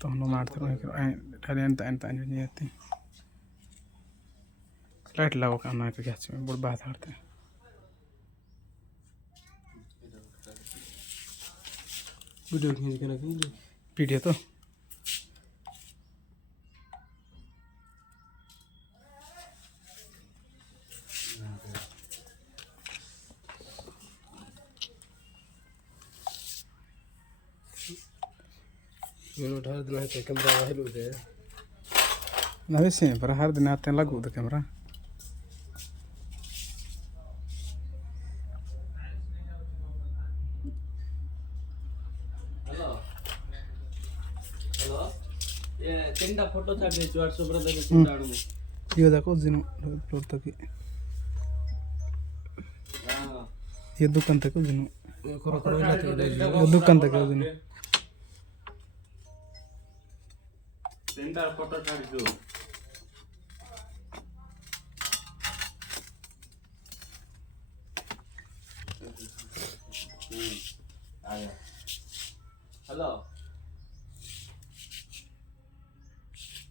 तो हम ಮಾಡ್ತಾರೆ ಅಂತ ಅಂಜಿ लाइट लगाओ करना है गैस में बहुत बात करते हैं वीडियो खींच के रखेंगे पीडियो तो मैंने उठा देना है तो कैमरा वाहिल हो जाए ना वैसे पर हर दिन आते हैं लगू तो कैमरा ये तीनटा फोटो था दे 400 ब्रदर के चिंता में ये देखो दिन फ्लोर तक हां ये दुकान तक दिन करो करो ये दुकान तक दिन तीनटा फोटो छाड़ दो आया हेलो